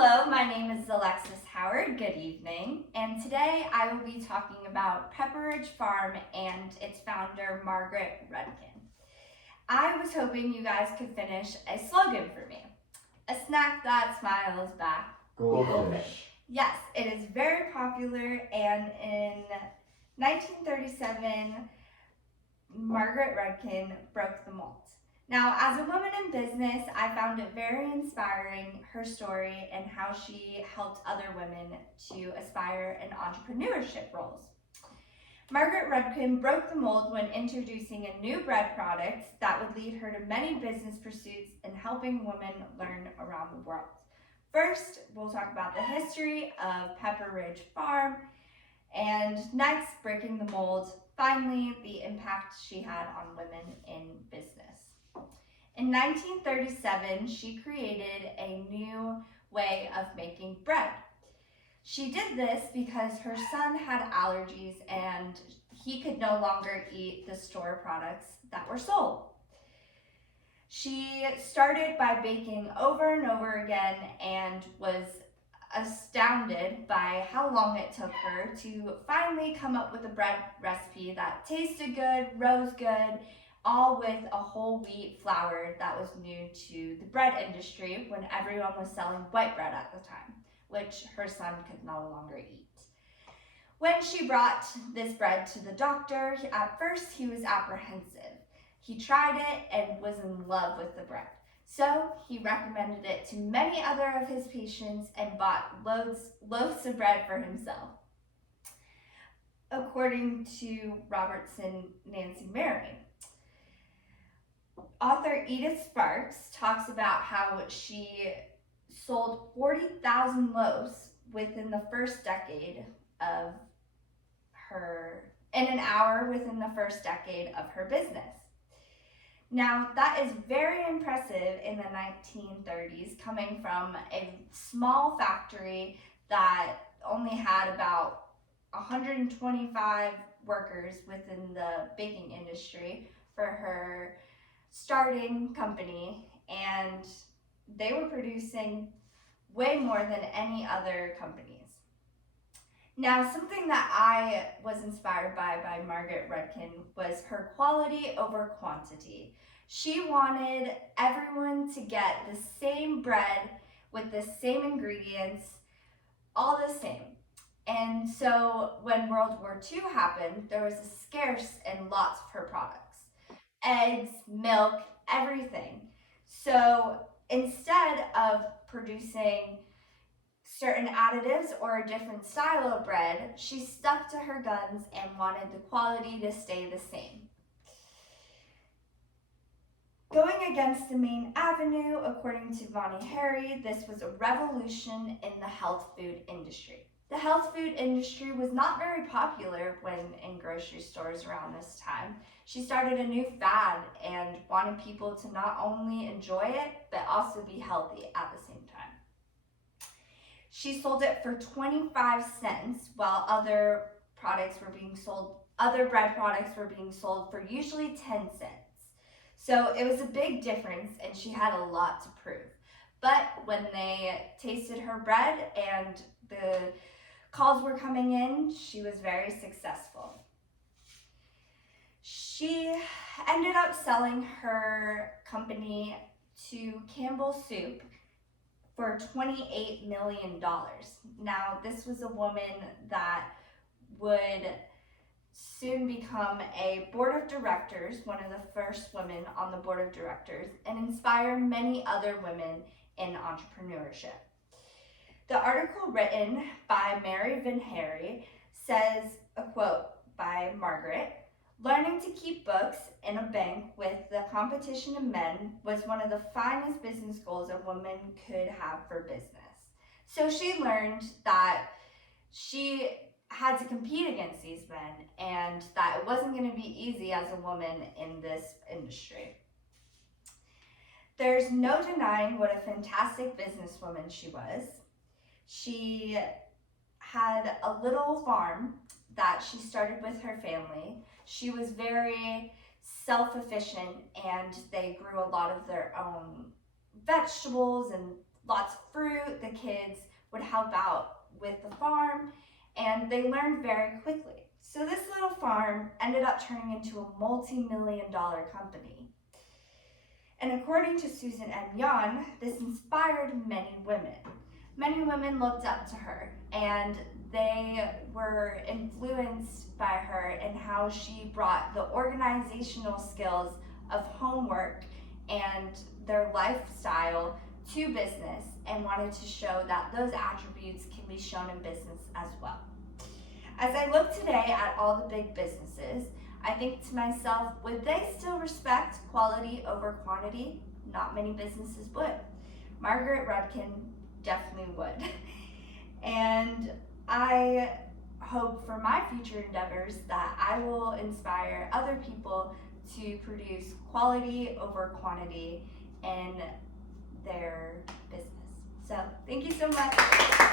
Hello, my name is Alexis Howard. Good evening. And today I will be talking about Pepperidge Farm and its founder, Margaret Rudkin. I was hoping you guys could finish a slogan for me. A snack that smiles back. Goldfish. Yes, it is very popular, and in 1937, Margaret Rudkin broke the mold. Now, as a woman in business, I found it very inspiring, her story and how she helped other women to aspire in entrepreneurship roles. Margaret Rudkin broke the mold when introducing a new bread product that would lead her to many business pursuits and helping women learn around the world. First, we'll talk about the history of Pepperidge Farm, and next, breaking the mold. Finally, the impact she had on women in business. In 1937, she created a new way of making bread. She did this because her son had allergies and he could no longer eat the store products that were sold. She started by baking over and over again and was astounded by how long it took her to finally come up with a bread recipe that tasted good, rose good, all with a whole wheat flour that was new to the bread industry when everyone was selling white bread at the time, which her son could no longer eat. When she brought this bread to the doctor, at first he was apprehensive. He tried it and was in love with the bread. So he recommended it to many other of his patients and bought loaves of bread for himself. According to Robertson Nancy Mary, author Edith Sparks talks about how she sold 40,000 loaves within the first decade of in an hour within the first decade of her business. Now, that is very impressive in the 1930s, coming from a small factory that only had about 125 workers within the baking industry for her starting company, and they were producing way more than any other companies. Now, something that I was inspired by Margaret Rudkin was her quality over quantity. She wanted everyone to get the same bread with the same ingredients, all the same. And so when World War II happened, there was a scarce in lots of her products. Eggs, milk, everything. So instead of producing certain additives or a different style of bread, she stuck to her guns and wanted the quality to stay the same. Going against the main avenue, according to Vonnie Harry, this was a revolution in the health food industry. The health food industry was not very popular when in grocery stores around this time. She started a new fad and wanted people to not only enjoy it, but also be healthy at the same time. She sold it for 25 cents while other bread products were being sold for usually 10 cents. So it was a big difference and she had a lot to prove. But when they tasted her bread and the calls were coming in, she was very successful. She ended up selling her company to Campbell Soup for $28 million. Now, this was a woman that would soon become a board of directors, one of the first women on the board of directors, and inspire many other women in entrepreneurship. The article written by Mary Van Harry says, a quote by Margaret, "Learning to keep books in a bank with the competition of men was one of the finest business goals a woman could have for business." So she learned that she had to compete against these men and that it wasn't going to be easy as a woman in this industry. There's no denying what a fantastic businesswoman she was. She had a little farm that she started with her family. She was very self-efficient and they grew a lot of their own vegetables and lots of fruit. The kids would help out with the farm, and they learned very quickly. So this little farm ended up turning into a multi-million-dollar company. And according to Susan M. Young, this inspired many women. Many women looked up to her, and they were influenced by her in how she brought the organizational skills of homework and their lifestyle to business, and wanted to show that those attributes can be shown in business as well. As I look today at all the big businesses, I think to myself, would they still respect quality over quantity? Not many businesses would. Margaret Rudkin definitely would. And I hope for my future endeavors that I will inspire other people to produce quality over quantity in their business. So thank you so much.